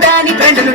Dani Pendle